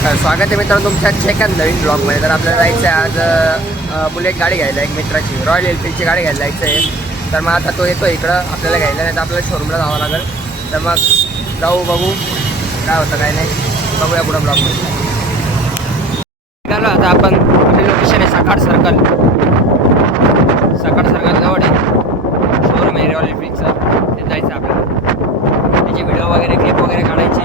स्वागत आहे मित्रांनो तुमच्या सेकंड नवीन ब्लॉगमध्ये. तर आपल्याला जायचं आहे आज बुलेट गाडी घ्यायला, एक मित्राची रॉयल एनफील्डची गाडी घ्यायला जायचं आहे. तर मग आता तो येतो इकडं आपल्याला घ्यायला, नाही तर आपल्याला शोरूमला जावं लागेल. तर मग जाऊ बघू काय होतं काय नाही, बघूया पुढं ब्लॉगमध्ये. निघालो आता आपण. आपली लोकेशन आहे सकाळ सर्कल. सकाळ सर्कल जवळ आहे शोरूम आहे रॉयल एनफील्डचं. ते जायचं आपल्याला, त्याची व्हिडिओ वगैरे क्लिप वगैरे काढायची.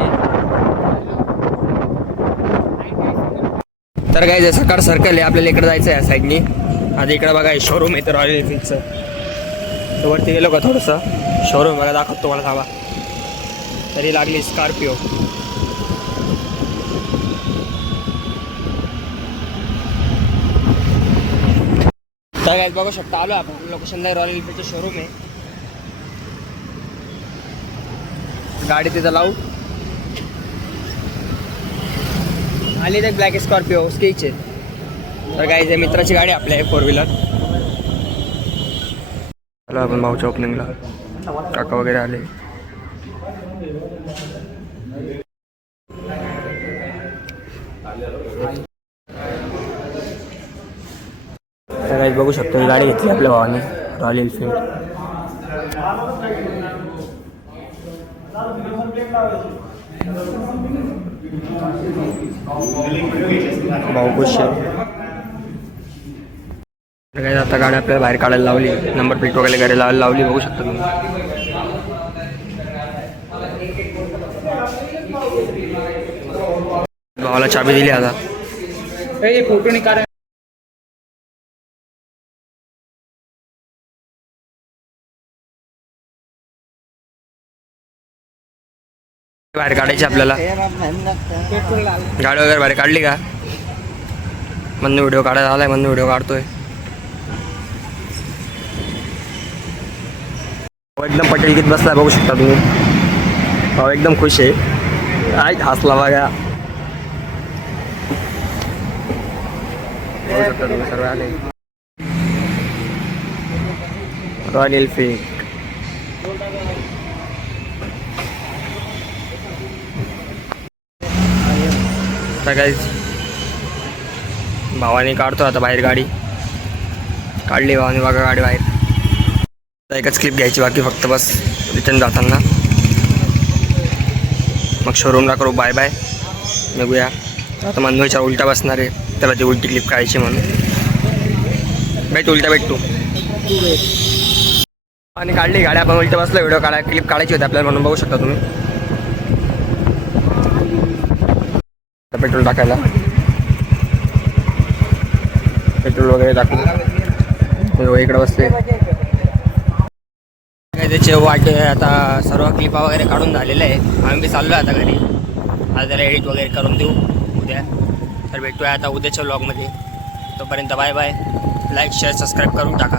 तर काय सकाळ सर्कल आहे, आपल्याला इकडे जायचं आहे या साईडनी. आता इकडं बघा शोरूम आहे तर रॉयल एनफील्डचं. तर वरती गेलो का थोडंसं शोरूम बघा, दाखवतो मला थांबा. तरी लागली स्कॉर्पिओ. तर काय बघू शकता आलो आपण लोकेशनला, रॉयल एनफील्डचं शोरूम आहे. गाडी तिथं लावू. आली तर ब्लॅक स्कॉर्पिओ स्केच आहे. तर काय ते मित्राची गाडी आपल्या आहे 4 व्हीलर. चला आपण भाऊच्या ओपनिंगला, काका वगैरे आले. तर काय बघू शकतो ही गाडी घेतली आपल्या भावाने रॉयल एनफील्ड. भाऊ खुश आहे. काय आता गाडी आपल्याला बाहेर काढायला लावली, नंबर प्लेट वगैरे घरी लावली बघू शकता तुम्ही. भावाला चाबी दिली आता. फोटो निकाल. बाहेर काढायची आपल्याला. गाडी वगैरे बाहेर काढली का? म्हणून व्हिडिओ काढायला आलाय, म्हणून व्हिडिओ काढतोय. एकदम पटेल गीत बसलाय बघू शकता तुम्ही. भाऊ एकदम खुश आहे. आज हसला बघा. बघू शकता तुम्ही सर्व आले रॉयल एनफील्ड. काय भावाने काढतो आता बाहेर गाडी. काढली भावाने बघा गाडी बाहेर. एकच क्लिप घ्यायची बाकी फक्त बस रिटर्न जाताना. मग शोरूमला करू बाय बाय, बघूया. आता मनोच्या उलटा बसणार आहे, त्याला ती उलटी क्लिप काढायची म्हणून. भेट उलटा भेटतो आणि काढली गाडी आपण. उलटा बसला व्हिडिओ क्लिप काढायची होती आपल्याला म्हणून बघू शकता तुम्ही. पेट्रोल टाकायला, पेट्रोल वगैरे टाकू. इकडे बसले काय त्याचे वाटे. आता सर्व क्लिपा वगैरे काढून झालेलं आहे. आम्ही बी चाललो आता घरी. आता त्याला एडिट वगैरे करून देऊ उद्या. तर भेटूया आता उद्याच्या व्लॉगमध्ये. तोपर्यंत bye bye. Like share subscribe करून टाका.